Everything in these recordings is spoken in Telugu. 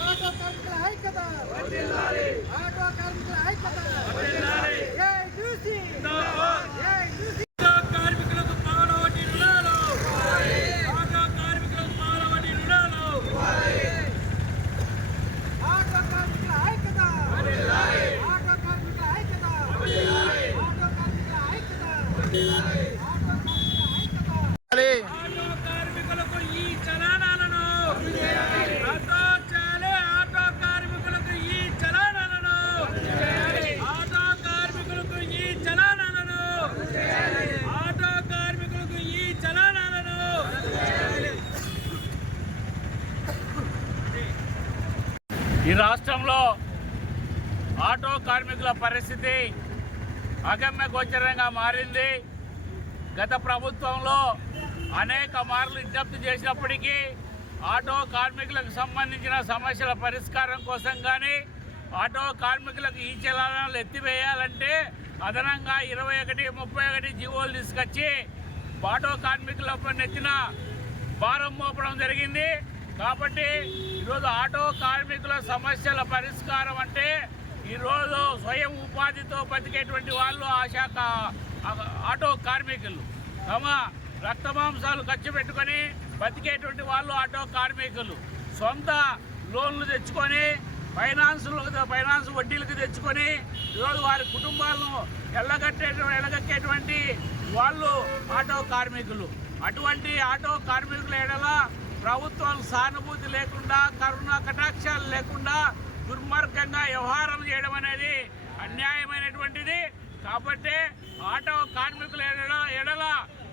ఆటో కార్మికుల ఐక్యత ఆటో కార్మికుల ఐక్యత జై చూసి జై చూసి కార్మికులకు పాలవటి రుణాలు ఆటో కార్మికులకు పాలవటి రుణాలు ఆటో కార్మికుల ఐక్యత ఆటో కార్మికుల ఐక్యత ఆటో కార్మికుల ఐక్యత ఆటో కార్మికుల ఐక్యత ఆటో కార్మికులకు ఈ చలానాలను ఆటో చాలే ఆటో కార్మికులకు ఈ చలానాలను ఆటో కార్మికులకు ఈ చలానాలను ఆటో కార్మికులకు ఈ చలానాలను ఈ రాష్ట్రంలో ఆటో కార్మికుల పరిస్థితి అగమ్య గోచరంగా మారింది. గత ప్రభుత్వంలో అనేక మార్లు విజ్ఞప్తి చేసినప్పటికీ ఆటో కార్మికులకు సంబంధించిన సమస్యల పరిష్కారం కోసం కానీ ఆటో కార్మికులకు ఈ చలానాలు ఎత్తివేయాలంటే అదనంగా ఇరవై ఒకటి ముప్పై ఒకటి జీవోలు తీసుకొచ్చి ఆటో కార్మికులపై నెత్తిన భారం మోపడం జరిగింది. కాబట్టి ఈరోజు ఆటో కార్మికుల సమస్యల పరిష్కారం అంటే ఈరోజు స్వయం ఉపాధితో బతికేటువంటి వాళ్ళు ఆ శాఖ ఆటో కార్మికులు. తమ రక్తమాంసాలు ఖర్చు పెట్టుకొని బతికేటువంటి వాళ్ళు ఆటో కార్మికులు. సొంత లోన్లు తెచ్చుకొని ఫైనాన్సులు ఫైనాన్స్ వడ్డీలకు తెచ్చుకొని ఈరోజు వారి కుటుంబాలను ఎల్లగట్టే ఎల్లగక్కేటువంటి వాళ్ళు ఆటో కార్మికులు. అటువంటి ఆటో కార్మికుల ఎడల ప్రభుత్వం సానుభూతి లేకుండా కరుణా కటాక్షాలు లేకుండా దుర్మార్గంగా వ్యవహారం చేయడం అనేది అన్యాయమైనటువంటిది. కాబట్టి ఆటో కార్మికుల ఎడల ఎడల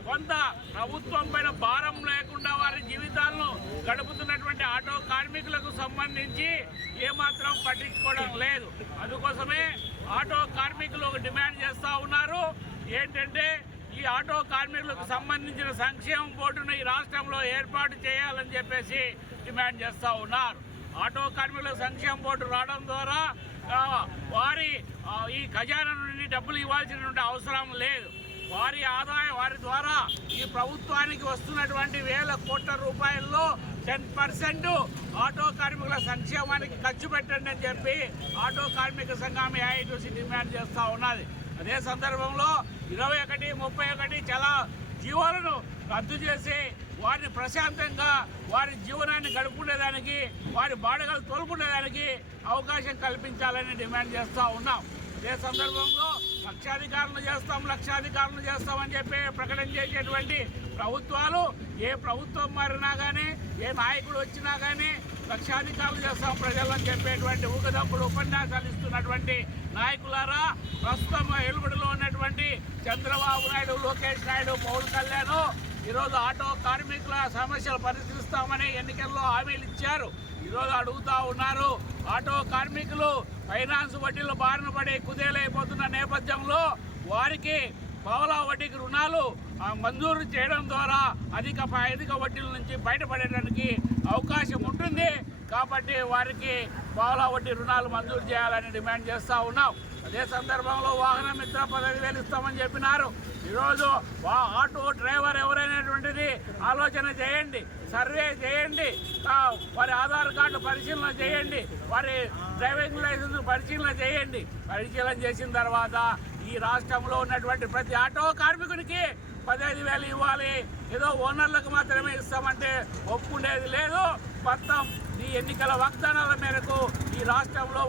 కొంత ప్రభుత్వం పైన భారం లేకుండా వారి జీవితాలను గడుపుతున్నటువంటి ఆటో కార్మికులకు సంబంధించి ఏమాత్రం పట్టించుకోవడం లేదు. అందుకోసమే ఆటో కార్మికులు ఒక డిమాండ్ చేస్తూ ఉన్నారు. ఏంటంటే ఈ ఆటో కార్మికులకు సంబంధించిన సంక్షేమ బోర్డును ఈ రాష్ట్రంలో ఏర్పాటు చేయాలని చెప్పేసి డిమాండ్ చేస్తూ ఉన్నారు. ఆటో కార్మికుల సంక్షేమ బోర్డు రావడం ద్వారా వారి ఈ ఖజానా నుండి డబ్బులు ఇవ్వాల్సినటువంటి అవసరం లేదు. వారి ఆదాయం వారి ద్వారా ఈ ప్రభుత్వానికి వస్తున్నటువంటి వేల కోట్ల రూపాయల్లో టెన్ పర్సెంట్ ఆటో కార్మికుల సంక్షేమానికి ఖర్చు పెట్టండి అని చెప్పి ఆటో కార్మిక సంఘం ఏఐటీసీ డిమాండ్ చేస్తూ ఉన్నది. అదే సందర్భంలో ఇరవై ఒకటి ముప్పై ఒకటి చాలా జీవాలను రద్దు చేసి వారిని ప్రశాంతంగా వారి జీవనాన్ని గడుపుకునేదానికి వారి బాడగలు తోలుకునేదానికి అవకాశం కల్పించాలని డిమాండ్ చేస్తూ ఉన్నాం. అదే సందర్భంలో లక్షాధికారులు చేస్తాం లక్షాధికారులు చేస్తామని చెప్పి ప్రకటన చేసేటువంటి ప్రభుత్వాలు ఏ ప్రభుత్వం మారినా కానీ ఏ నాయకుడు వచ్చినా కానీ లక్షాధికారులు చేస్తాం ప్రజలను చెప్పేటువంటి ఊకదప్పుడు ఉపన్యాసాలు ఇస్తున్నటువంటి నాయకులారా ప్రస్తుతం ఎలుగుడులో ఉన్నటువంటి చంద్రబాబు నాయుడు లోకేష్ నాయుడు పవన్ కళ్యాణ్ ఈరోజు ఆటో కార్మికుల సమస్యలు పరిశీలిస్తామని ఎన్నికల్లో హామీలు ఇచ్చారు. ఈరోజు అడుగుతా ఉన్నారు ఆటో కార్మికులు ఫైనాన్స్ వడ్డీలు బారిన పడి కుదేలైపోతున్న నేపథ్యంలో వారికి పావలా వడ్డీకి రుణాలు మంజూరు చేయడం ద్వారా అధిక అధిక వడ్డీల నుంచి బయటపడేటానికి అవకాశం కాబట్టి వారికి పావలా వడ్డీ రుణాలు మంజూరు చేయాలని డిమాండ్ చేస్తూ ఉన్నాం. అదే సందర్భంలో వాహన మిత్ర పదవి వేలు ఇస్తామని చెప్పినారు. ఈరోజు ఆటో డ్రైవర్ ఎవరైనటువంటిది ఆలోచన చేయండి సర్వే చేయండి వారి ఆధార్ కార్డు పరిశీలన చేయండి వారి డ్రైవింగ్ లైసెన్స్ పరిశీలన చేయండి. పరిశీలన చేసిన తర్వాత ఈ రాష్ట్రంలో ఉన్నటువంటి ప్రతి ఆటో కార్మికునికి పదహైదు వేలు ఇవ్వాలి. ఏదో ఓనర్లకు మాత్రమే ఇస్తామంటే ఒప్పుకునేది లేదు. మొత్తం ఈ ఎన్నికల వాగ్దానాల మేరకు ఈ రాష్ట్రంలో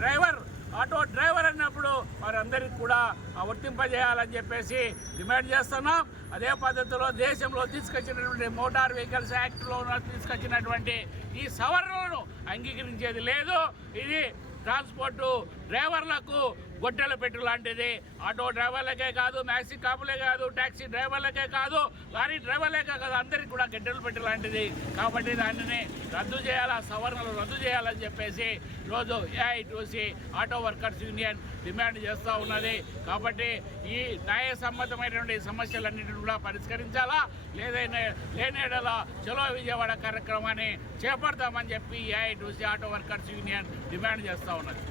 డ్రైవర్ ఆటో డ్రైవర్ అన్నప్పుడు వారందరికీ కూడా వర్తింపజేయాలని చెప్పేసి డిమాండ్ చేస్తున్నాం. అదే పద్ధతిలో దేశంలో తీసుకొచ్చినటువంటి మోటార్ వెహికల్స్ యాక్ట్లో తీసుకొచ్చినటువంటి ఈ సవరణలను అంగీకరించేది లేదు. ఇది ట్రాన్స్పోర్టు డ్రైవర్లకు గొడ్డల పెట్టు లాంటిది. ఆటో డ్రైవర్లకే కాదు మ్యాక్సీ కాపులే కాదు ట్యాక్సీ డ్రైవర్లకే కాదు లారీ డ్రైవర్లే కాదు అందరికీ కూడా గడ్డలు పెట్టు లాంటిది. కాబట్టి దానిని రద్దు చేయాలా సవరణలు రద్దు చేయాలని చెప్పేసి ఈరోజు AITC auto workers union demand చేస్తూ ఉన్నది. కాబట్టి ఈ న్యాయసమ్మతమైనటువంటి సమస్యలన్నింటినీ కూడా పరిష్కరించాలా లేదైనా లేనేడలా చలో విజయవాడ కార్యక్రమాన్ని చేపడతామని చెప్పి AITC auto workers union demand చేస్తూ ఉన్నది.